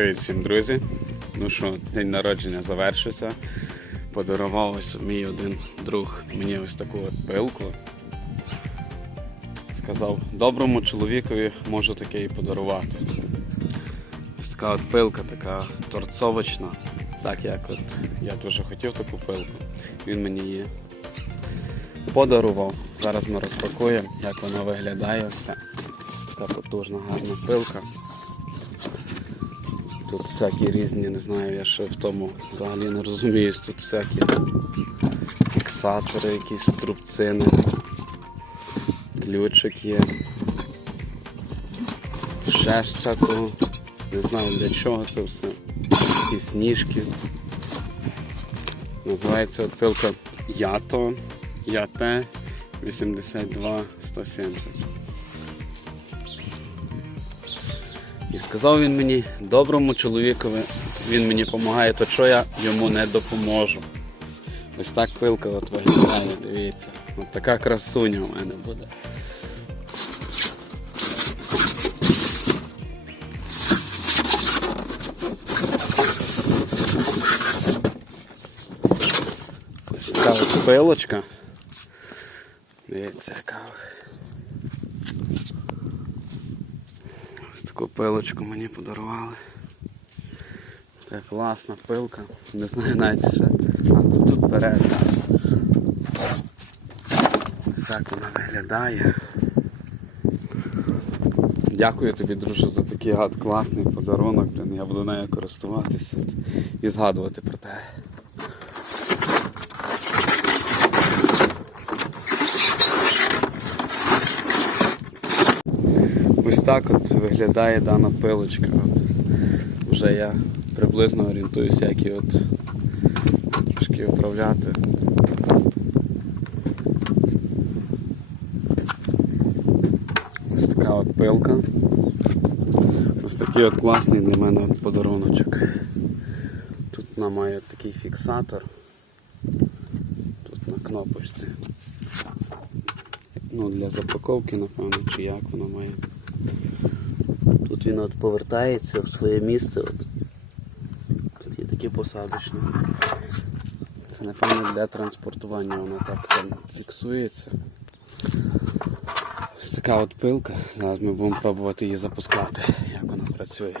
Привіт всім, друзі. Ну що, день народження завершився. Подарував мій один друг мені ось таку от пилку. Сказав, доброму чоловікові можу таке і подарувати. Ось така от пилка, така торцовочна. Так як от я дуже хотів таку пилку. Він мені її подарував. Зараз ми розпакуємо, як вона виглядає все. Така потужна гарна пилка. Тут всякі різні, не знаю, я ще в тому взагалі не розумію. Тут всякі фіксатори, якісь трубцини, ключик є. Ще ж всякого. Не знаю для чого це все. Якісь ніжки. Називається пилка Ято ЯТ 82 170. І сказав він мені, доброму чоловікові, він мені допомагає, то що я йому не допоможу. Ось так пилка от виглядає, дивіться. От така красуня у мене буде. Ось така от пилочка. Дивіться, яка. Ось таку пилочку мені подарували. Це класна пилка. Не знаю навіть ще. А тут тут перед. Ось так вона виглядає. Дякую тобі, друже, за такий гад класний подарунок. Блін, я буду нею користуватися і згадувати про те. Ось так от виглядає дана пилочка. От. Вже я приблизно орієнтуюся, як її от трошки управляти. Ось така от пилка. Ось такий от класний для мене подаруночок. Тут вона має такий фіксатор. Тут на кнопочці. Ну, для запаковки, напевно, чи як воно має. Тут він от повертається в своє місце. От. Тут є такі посадочні. Це напевно для транспортування воно так там фіксується. Ось така от пилка. Зараз ми будемо пробувати її запускати, як вона працює.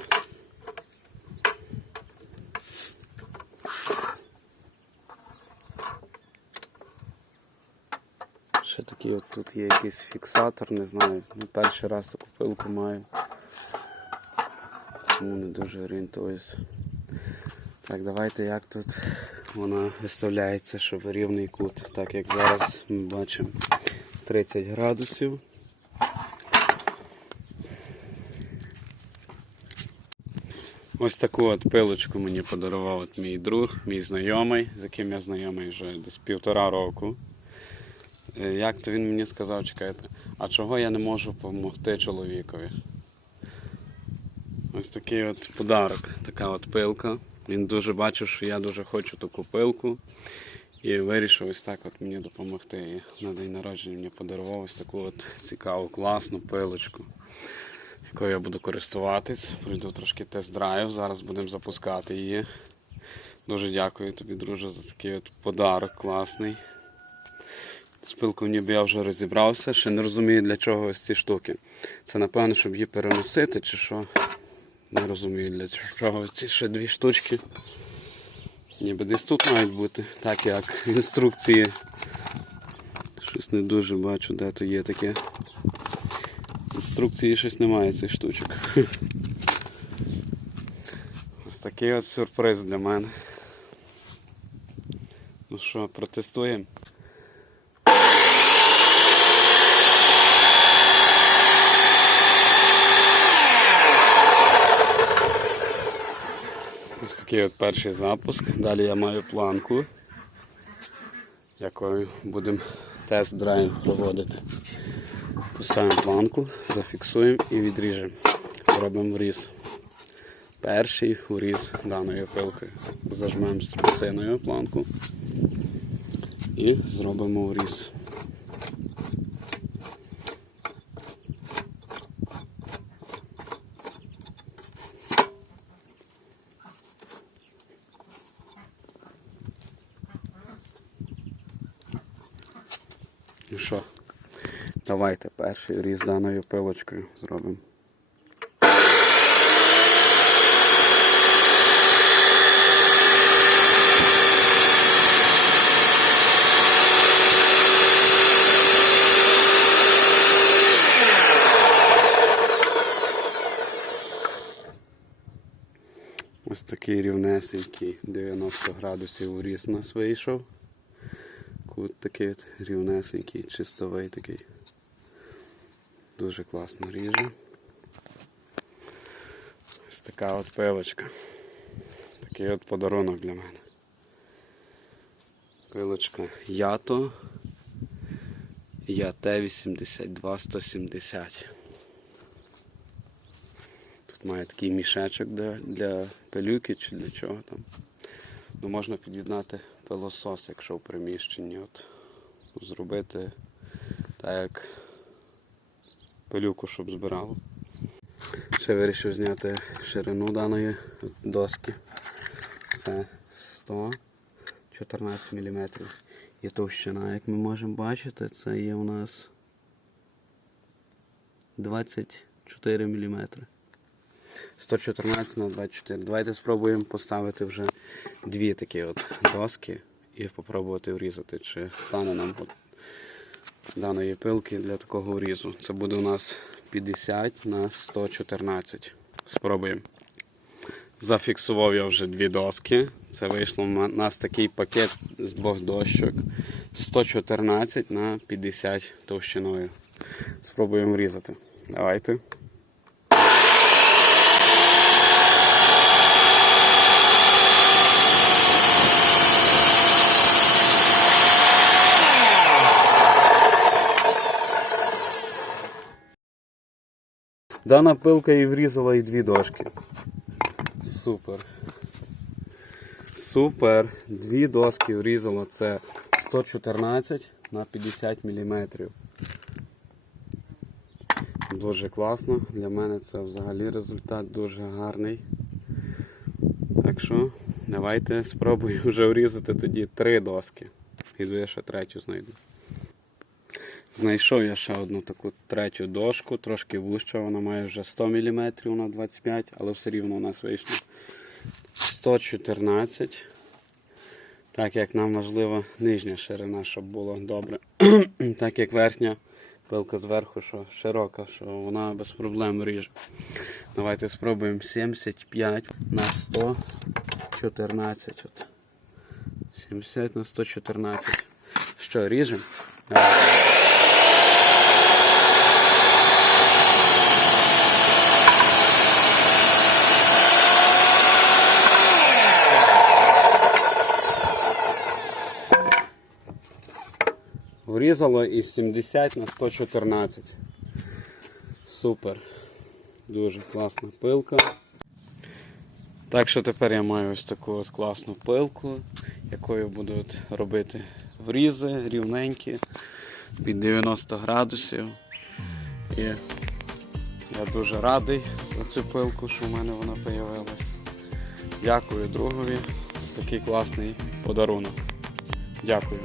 Ще такий от тут є якийсь фіксатор, не знаю. Перший раз таку пилку маю. Тому не дуже орієнтуюсь. Так, давайте як тут вона виставляється, щоб рівний кут. Так як зараз ми бачимо 30 градусів. Ось таку от пилочку мені подарував от мій друг, мій знайомий, з яким я знайомий вже десь півтора року. Е, Як то він мені сказав, чекайте, а чого я не можу допомогти чоловікові? Ось такий от подарок, така от пилка. Він дуже бачив, що я дуже хочу таку пилку. І вирішив ось так от мені допомогти. І на день народження мені подарував ось таку от цікаву, класну пилочку, якою я буду користуватись. Пройду трошки тест-драйв, зараз будемо запускати її. Дуже дякую тобі, друже, за такий от подарок класний. З пилкою ніби я вже розібрався, ще не розумію для чого ось ці штуки. Це напевно, щоб її переносити чи що. Не розумію для чого ці ще дві штучки. Ніби десь тут мають бути, так як інструкції. Щось не дуже бачу, де то є таке. Інструкції щось немає цих штучок. Ось такий от сюрприз для мене. Ну що, протестуємо? Ось такий от перший запуск. Далі я маю планку, якою будемо тест-драйв проводити. Поставимо планку, зафіксуємо і відріжемо. Зробимо вріз. Перший уріз даною пилкою. Зажмемо струбциною планку і зробимо вріз. Ну що, давайте перший різ даною пилочкою зробимо. Ось такий рівнесенький 90 градусів уріз у нас вийшов. Кут такий от рівнесенький, чистовий такий. Дуже класно ріже. Ось така от пилочка. Такий от подарунок для мене. Пилочка Ято. ЯТ 82 170. Тут має такий мішечок для, для пилюки чи для чого там. Ну, можна під'єднати пилосос, якщо в приміщенні. От, зробити так як пилюку, щоб збирало. Ще вирішив зняти ширину даної доски. Це 114 мм. І товщина, як ми можемо бачити, це є у нас 24 мм. 114 на 24. Давайте спробуємо поставити вже дві такі от доски і спробувати врізати, чи стане нам от даної пилки для такого врізу. Це буде у нас 50 на 114. Спробуємо. Зафіксував я вже дві доски. Це вийшло у нас такий пакет з двох дощок 114 на 50 товщиною. Спробуємо врізати. Давайте. Дана пилка і врізала і дві дошки. Супер. Супер. Дві доски врізала. Це 114 на 50 мм. Дуже класно. Для мене це взагалі результат дуже гарний. Так що, давайте спробую вже врізати тоді три доски. Я ще третю знайду. Знайшов я ще одну таку третю дошку, трошки вуща, вона має вже 100 мм на 25 але все рівно у нас вийшло 114. Так як нам важлива нижня ширина, щоб було добре. так як верхня пилка зверху, що широка, що вона без проблем ріже. Давайте спробуємо 75 на 114. От. 70 на 114. Що, ріжемо? Врізало із 70 на 114. Супер. Дуже класна пилка. Так що тепер я маю ось таку от класну пилку, якою буду робити врізи рівненькі під 90 градусів. І я дуже радий за цю пилку, що в мене вона з'явилася. Дякую другові за такий класний подарунок. Дякую.